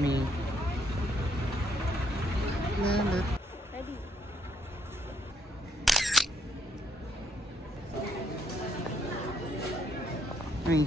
kami. Ready? Ay.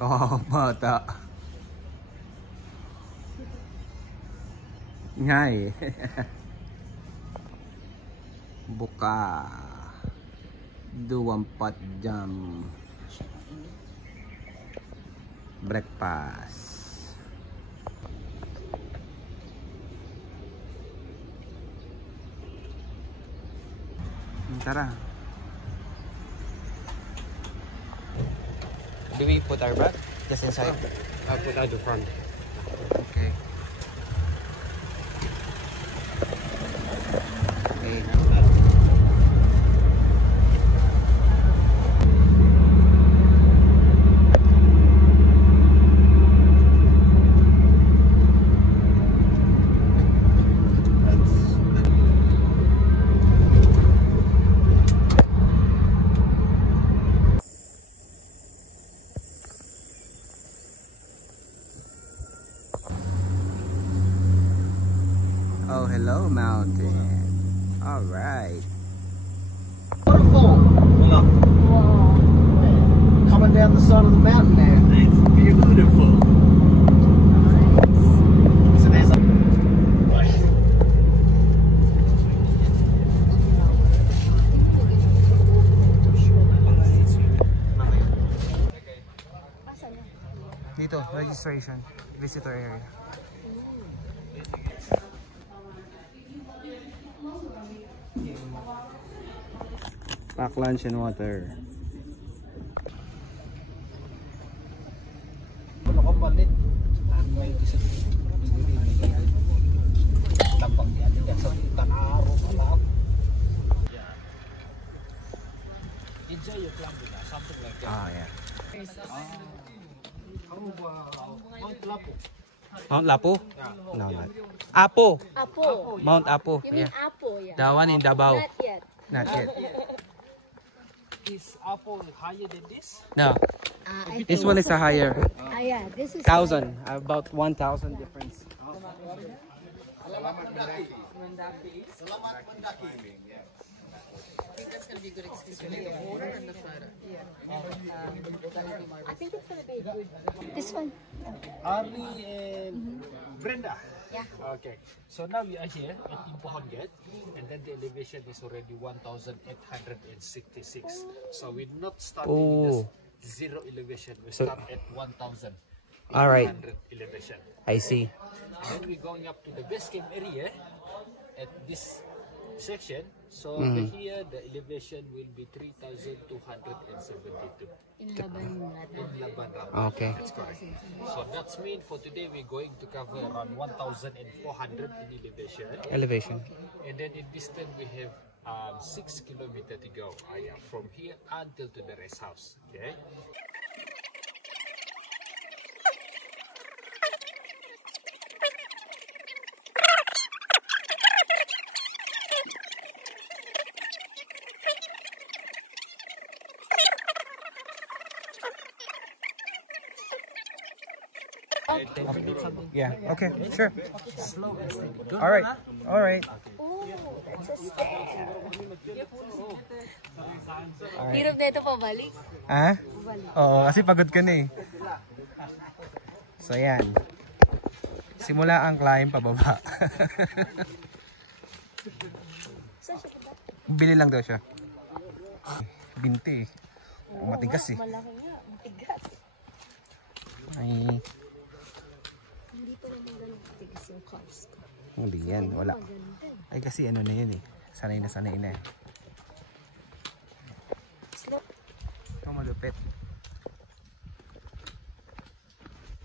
Oh, bata. Ngay. Buka. 24 jam. Breakfast. Tara. Do we put our bag just inside? I'll put out the front. Okay. Okay. Oh, hello, mountain. All right. Waterfall. Wow. Coming down the side of the mountain there. It's beautiful. Nice. So there's a... Dito, registration, visitor area. Pack lunch and water. Enjoy your climbing, something like that. Ah, yeah. Oh wow. Mount Lapu. Mount Lapu? Yeah. No, not. Apo. Apo. Mount Apo. You mean Yeah. Apo, yeah. The one in Davao. Not yet. Not yet. Is Apo higher than this? No. I This think one is so. a higher. Yeah, this is 1,000. About 1,000 difference. I think that's going to be a good excuse for the water and the photo. Yeah. That would be my I think it's gonna be good. This one. Arnie and Brenda. Yeah. Okay. So now we are here at Impohan Gate, and then the elevation is already 1,866. So we're not starting Oh. just zero elevation. We So- start at 1,000. All right. Elevation. I see. And then we're going up to the base camp area at this section. So here the elevation will be 3,272 In Laban Rata. in Laban Rata. Okay. That's correct. So that's mean for today we're going to cover around 1,400 in elevation. Elevation. And then in distance we have 6 kilometers to go from here until to the rest house. Okay. Yeah. Okay. Sure. Slow and steady. Don't All right. run, ah. All right. Oh, that's a stair. Alright. Hirap na ito pabalik. Ah? Oo, kasi pagod ka na eh. So yan. Simula ang climb pababa. Saan siya ba? Bili lang daw siya. Binti eh. Matigas eh. Malaki nga, matigas. Ay, Hindi pa naman ganun matigas yung cars ko. hindi yan. Wala. Maganda. Ay kasi ano na yun eh. Sanay na eh. Slope. Ito malupit.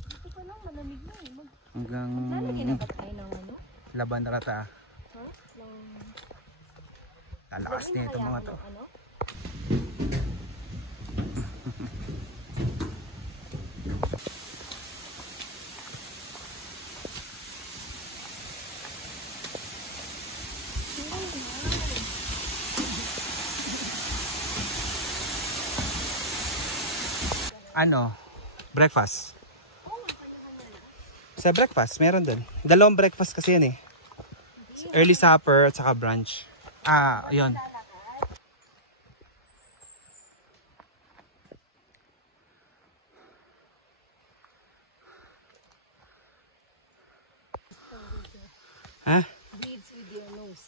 Ito pa lang, malamig na eh. Hanggang Lalagyan na ba tayo ng ano? laban na rata. Ha? Ng... Lalakas na itong mga to. Ano? Ano? Breakfast. Sa breakfast, meron dun. Dalawang breakfast kasi yan eh. Early supper at saka brunch. Ah, yun. Ha? Breathe with your nose.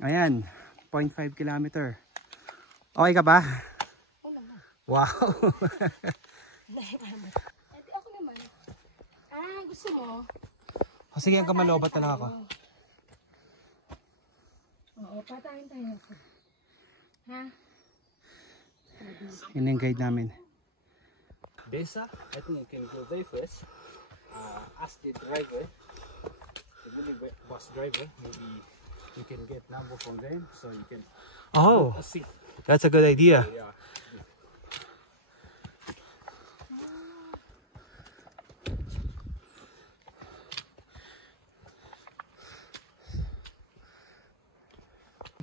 Ayan, 0.5 kilometer. Okay ka ba? Oo naman. Wow. Ate, ako naman. Ah, gusto mo? O sige, hanggang malobat na lang ako. Oo, patayin tayo. Ha? Yun yung guide namin. Besa, I think you can go there first. Ask the driver, the bus driver, maybe you can get number from them so you can Oh, see. that's a good idea. Yeah.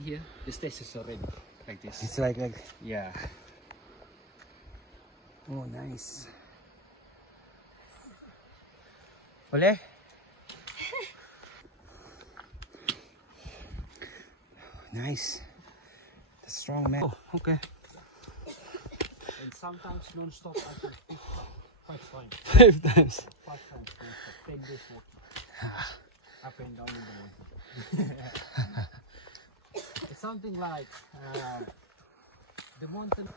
Here, the station is already like this. It's like, Yeah. oh, nice. Uli? Nice. The strong man. Oh, okay. And sometimes non-stop until 5 times. 5 times. 5 times non-stop. 10 days walking. Up and down in the mountain. It's something like the mountain.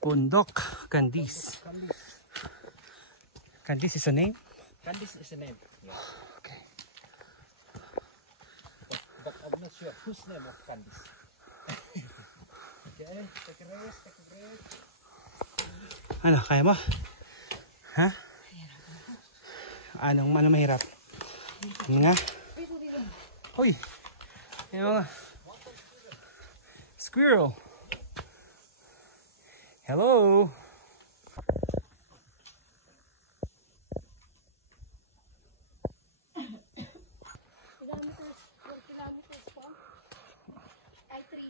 Bundok Candice. Candice is a name? Candice is a name. Yeah. Okay. But I'm not sure whose name of Candice. Okay, take a rest, take a break. Ano, kaya mo? Ha? Anong mahirap? Ano nga? Uy! Yung mga squirrel. Hello! Kilometers po? Ay, 3.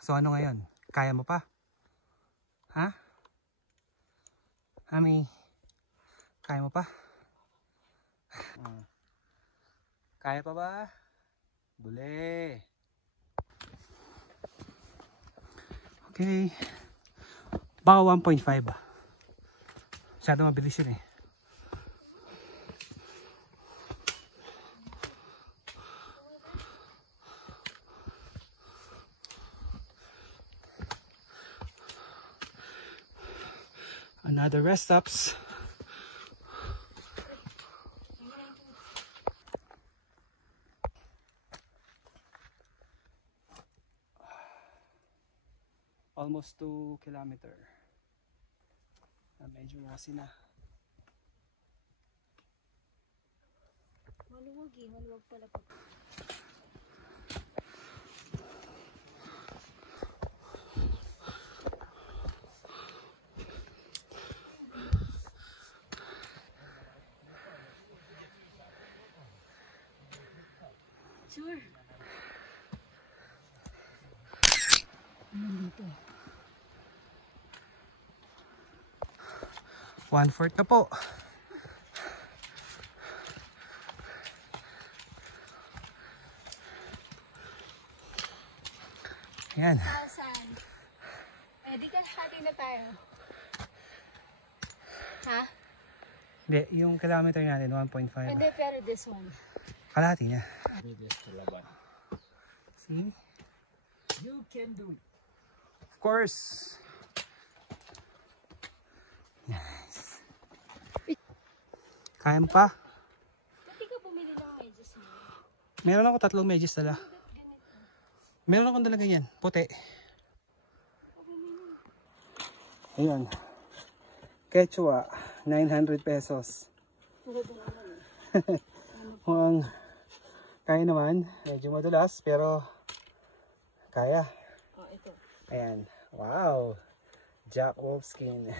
So ano ngayon? Kaya mo pa? Ha? Ami, kaya mo pa? Kaya pa ba? Bule. Okay. Baka 1.5 ba? Masyado mabilis yun eh. Another rest stops. Almost 2 kilometer. Medyo kasi na. Maluwag eh, maluwag pala pag. Sure. 1/4 na po. Ayan. 1,000. Eh, di ka hati na tayo. Ha? Hindi, yung kilometer natin, 1.5. Hindi, pero this one. Kalahati na. Medias to Laban. See? You can do it. Of course. Nice. Kaya mo pa? Pati ka bumili ng medyas mo. Meron ako 3 medyas dala. Meron akong dala ganyan, puti. Ayun. Quechua, 900 pesos. Mukhang kaya naman. Medyo madulas, pero kaya. Oh, ito. Ayan. Wow. Jack Wolfskin.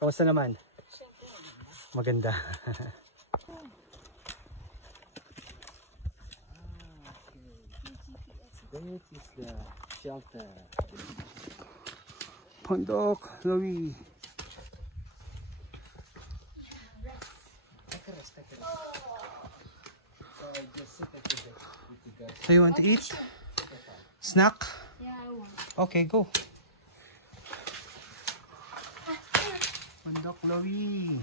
Kamusta naman? Maganda. That is the shelter. Pondok, Louie. So you want to eat? Snack? Yeah, I want. Okay, go. Pondok, Louie.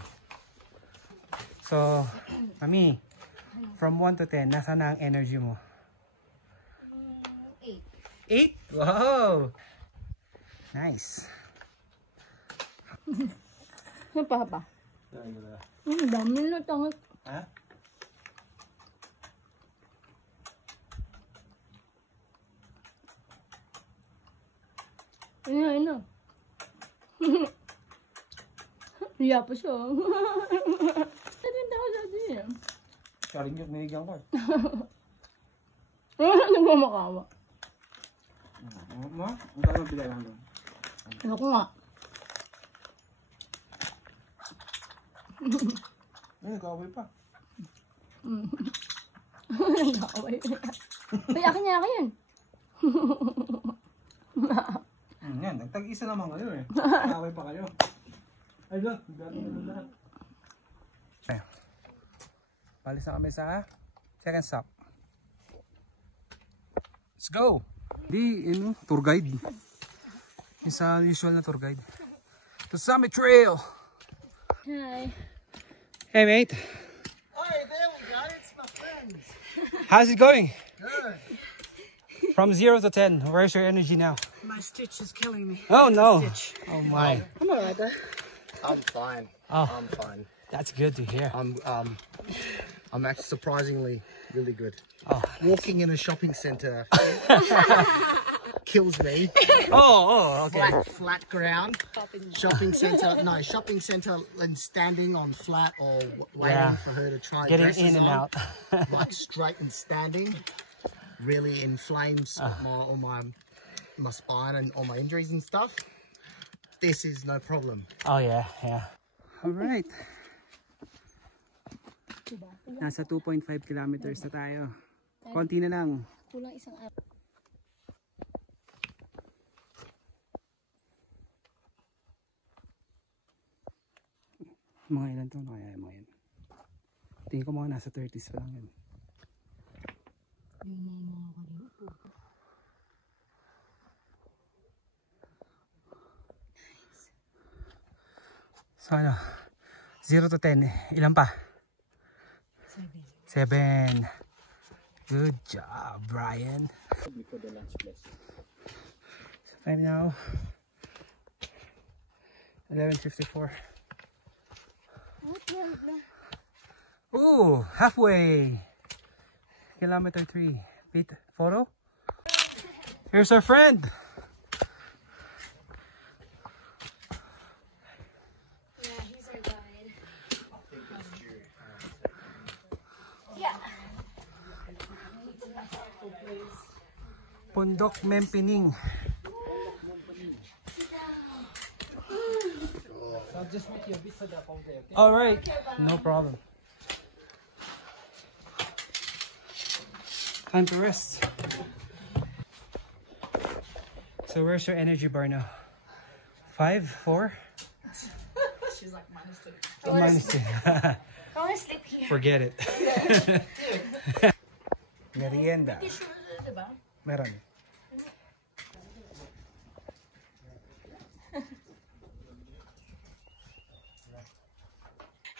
So, Mami, from 1 to 10, nasa na ang energy mo? 8. 8? Wow! Nice. Ano pa? Dami na tangat. Ha? Ayun. Hiya pa siya. Sabi yung tao sa din. Karing yung minigyan ko. Nagmamakawa. Ma? Ang parang bilay lang doon. Ano ko nga? Ay, kaway pa. Nagkakaway. Ay, akin yan. Yan, nagtag-isa naman kayo eh. Kaway pa kayo. Ay, look. Gano'n na lahat. Okay. Palis na kami sa second stop. Let's go! Di, tour guide. Yung sa usual na tour guide. To Summit Trail! Hi. Hey mate! Hi, there we go. It's my friends. How's it going? Good. From 0 to 10, where's your energy now? My stitch is killing me. Oh no! Oh my! I'm alright though. I'm fine. Oh, I'm fine. that's good to hear. I'm actually surprisingly really good. Oh. Walking in a shopping centre kills me. Oh, okay. Flat ground. Shopping centre. No, shopping centre and standing on flat or waiting Yeah. for her to try Getting dresses in and on, out. like straight and standing really inflames all my spine and all my injuries and stuff. This is no problem. Oh yeah, yeah. All right. Nasa 2.5 kilometers na tayo. Konti na lang. Kulang isang araw. Mga ilan to? Kaya mga yan. Tingin ko mga nasa 30s pa lang yan. So ano, 0 to 10, ilan pa? 7. Good job, Brian. Before the lunch place. Time now, 11:54. Ooh, halfway. Kilometer 3. Beat photo. Here's our friend. Yeah, he's our guide. Yeah. Pondok Mempining. I'll just make you a bit further from there, okay? All right, no problem. Time to rest. So where's your energy bar now? 5, 4? She's like -2. Oh, -2. I wanna sleep here. Forget it. Merienda. Diba? Meron.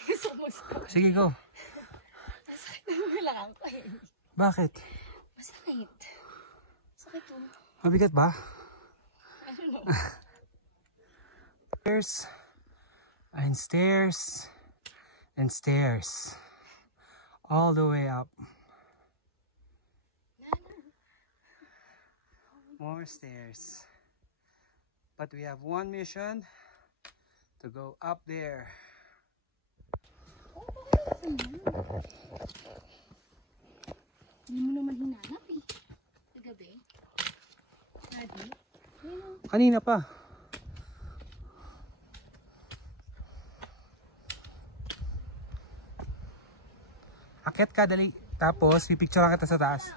Gusto ko mag-squat. Sige, go. Masakit na kailangan ko eh. Bakit? Masakit. Sakit to. Mabigat ba? I don't know. Stairs and stairs and stairs. All the way up. More stairs. But we have one mission to go up there. Hindi mo naman hinanap eh. Kagabi. Nabi. Kanina pa. Akyat ka, dali. Tapos, pipicture kita sa taas.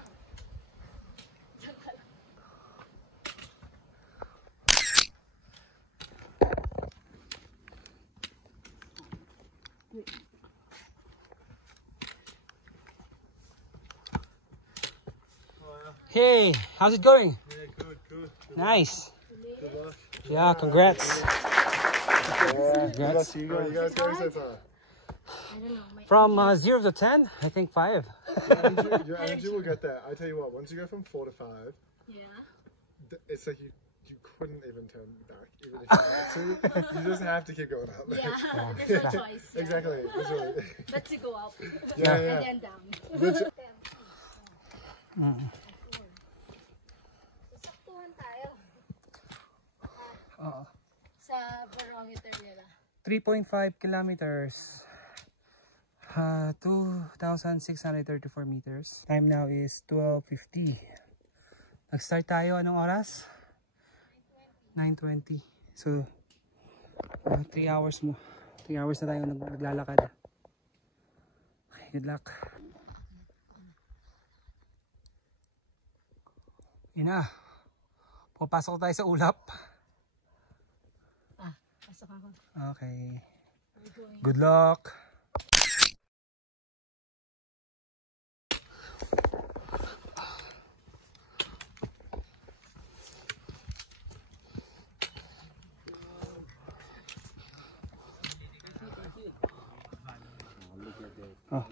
Hey, how's it going? Yeah, good. Nice. Good luck. Yeah, congrats. Where you guys going so far? I don't know. From 0 to 10, I think 5. Your energy will get there. I tell you what, once you go from 4 to 5, Yeah. it's like you couldn't even turn back, even if you had to. You just have to keep going up. Yeah. There's no choice. Yeah. Exactly. That's right. But to go up. Yeah. And then down. Saktuhan tayo. Sa barometer nila. 3.5 kilometers. 2,634 meters. Time now is 12:50. Nag-start tayo. Anong oras? 9:20. So, 3 hours mo. 3 hours na tayo naglalakad. Okay, good luck. Yun na. Papasok tayo sa ulap. Pasok ako. Okay. Good luck. Oh.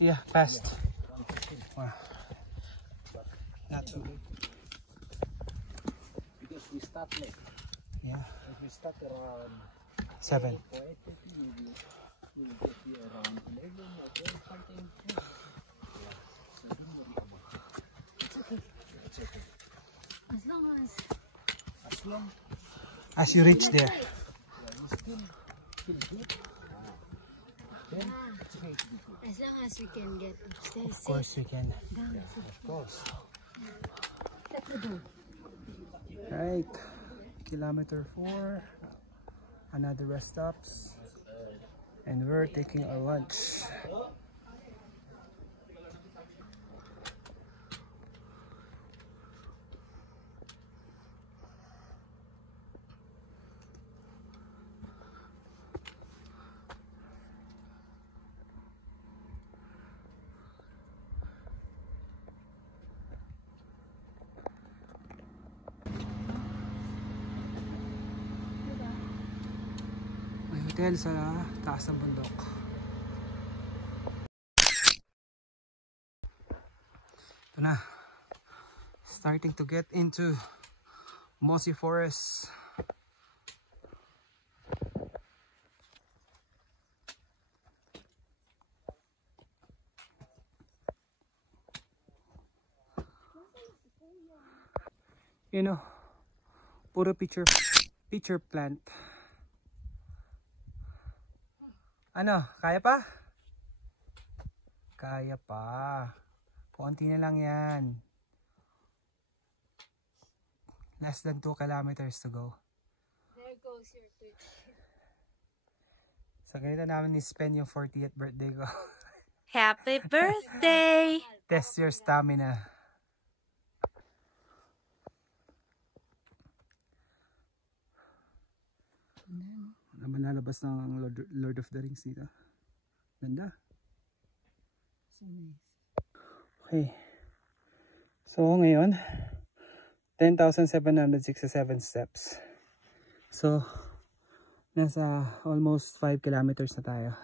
Yeah, fast. Wow. Not too good. Because we start late. Yeah. If we start around 7. 8:30, maybe we'll get here around 11 or 12 something. It's okay. As long As you reach there. as long as we can get upstairs. Of course we can. Down. Of course. Let's go. Right. Kilometer 4. Another rest stops. And we're taking our lunch. Hotel sa taas ng bundok. Ito na. Starting to get into mossy forest. You know, puro picture plant. Ano, kaya pa? Kaya pa. Konti na lang yan. Less than 2 kilometers to go. There goes your Twitch. So ganito namin ni-spend yung 40th birthday ko. Happy birthday! Test your stamina. Naman lalabas ng Lord of the Rings dito. Ganda. So nice. Okay. So ngayon, 10,767 steps. So, nasa almost 5 kilometers na tayo.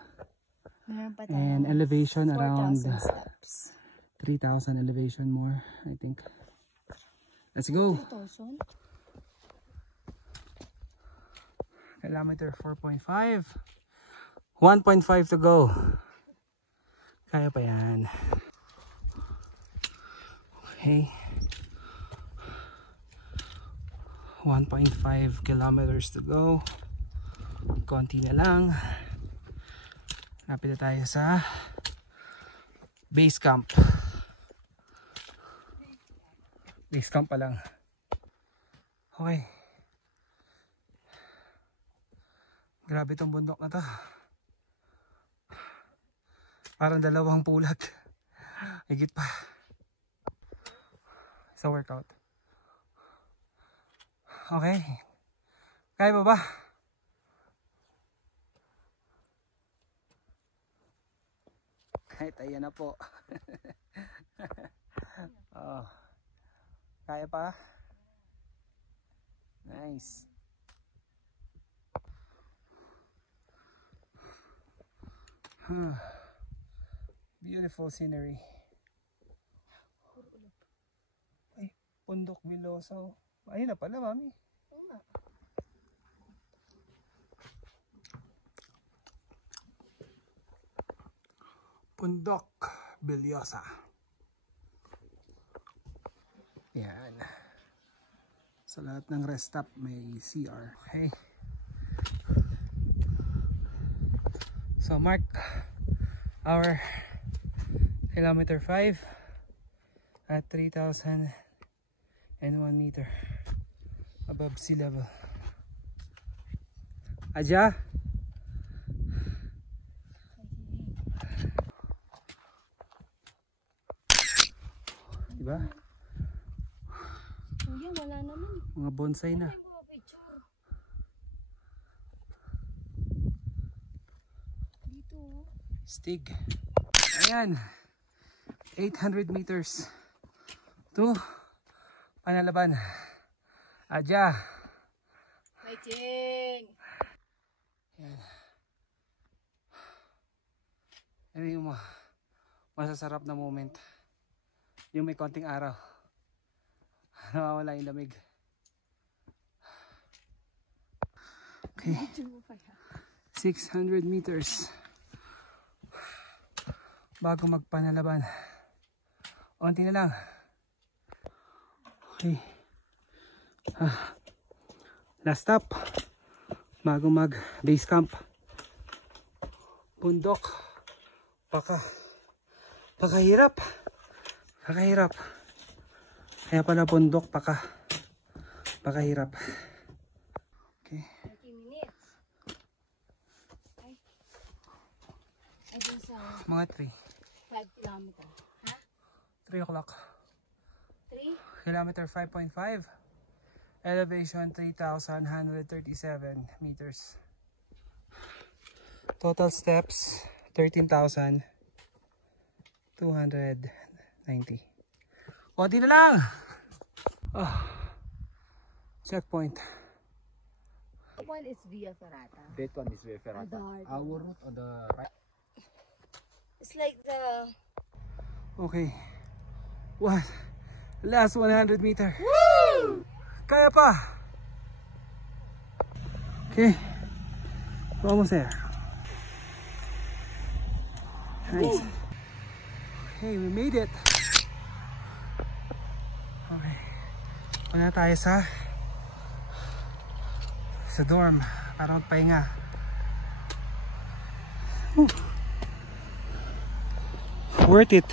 Meron pa tayo. And elevation around 4,000 steps. 3,000 elevation more, I think. Let's go. 2,000? Kilometer 4.5. 1.5 to go. Kaya pa yan. Okay. 1.5 kilometers to go. Konti na lang. Lapit na tayo sa base camp. Base camp pa lang. Okay. Grabe tong bundok na to. Parang dalawang pulag. Higit pa. Sa workout. Okay. Kaya ba ba? Kahit ayan na po. Oh. Kaya pa? Nice. Beautiful scenery. Ay, Pundok Biloso. Ayun na pala, mami. Pundok Bilosa. Yan. Sa lahat ng rest stop may CR. Okay. So mark our kilometer 5 at 3,001 meter above sea level. Aja. Diba? Hindi, wala naman. Mga bonsai na. Dito. Stig. Ayan. 800 meters to Panalaban. Aja. Fighting! Ayan. Yan yung masasarap na moment. Yung may konting araw. Nawawala yung lamig. Okay. 600 meters. Bago magpanalaban. Unti na lang. Okay. Last stop. Bago mag base camp. Bundok. Pakahirap. Pakahirap. Kaya pala bundok pakahirap. Okay. 30 minutes. Ay. Ay, dun sa Mga 3. 5 kilometer. Ha? 3 o'clock. 3? Kilometer 5.5. Elevation 3,137 meters. Total steps 13,290. Konti na lang. Oh. Checkpoint. One is Via Ferrata. That one is Via Ferrata. Our route on the right. It's like the... Okay. Last 100 meter. Woo! Kaya pa. Okay. Almost there. Nice. Okay, we made it. Okay. Punta tayo sa dorm para magpahinga. Worth it.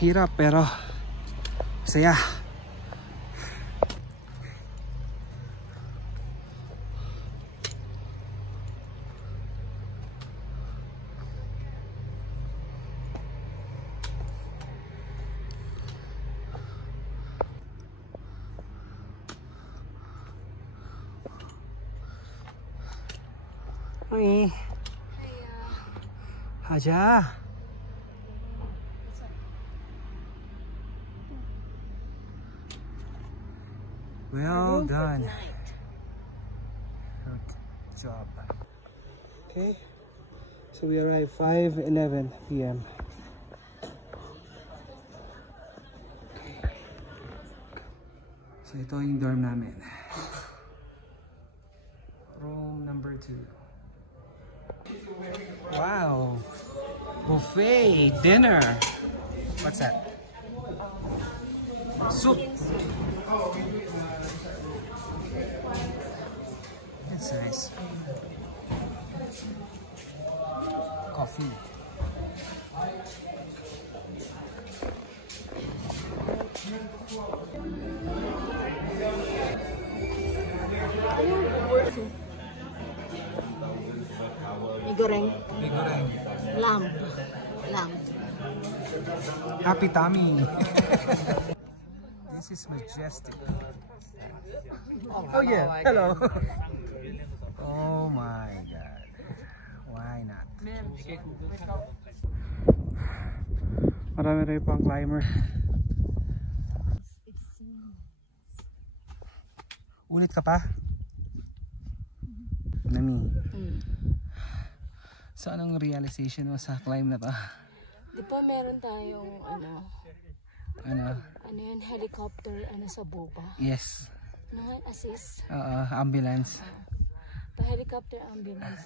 Hirap pero saya. Hi. Haja. Well done. Good job. Okay. So we arrived 5:11 p.m. So ito yung dorm namin. Room number 2. Wow! Buffet! Dinner! What's that? Soup! It's nice. Coffee. Mie goreng. Mie goreng. Lamb. Lamb. Happy tummy. This is majestic. Oh yeah, hello. Oh my god. Why not? Marami rin pang climber. Ulit ka pa? Nami. So anong realization mo sa climb na to? Di ba meron tayong Ano? yun, helicopter sa Boba? Yes. Ano nga, assist? Ambulance. Pa-helicopter ambulance.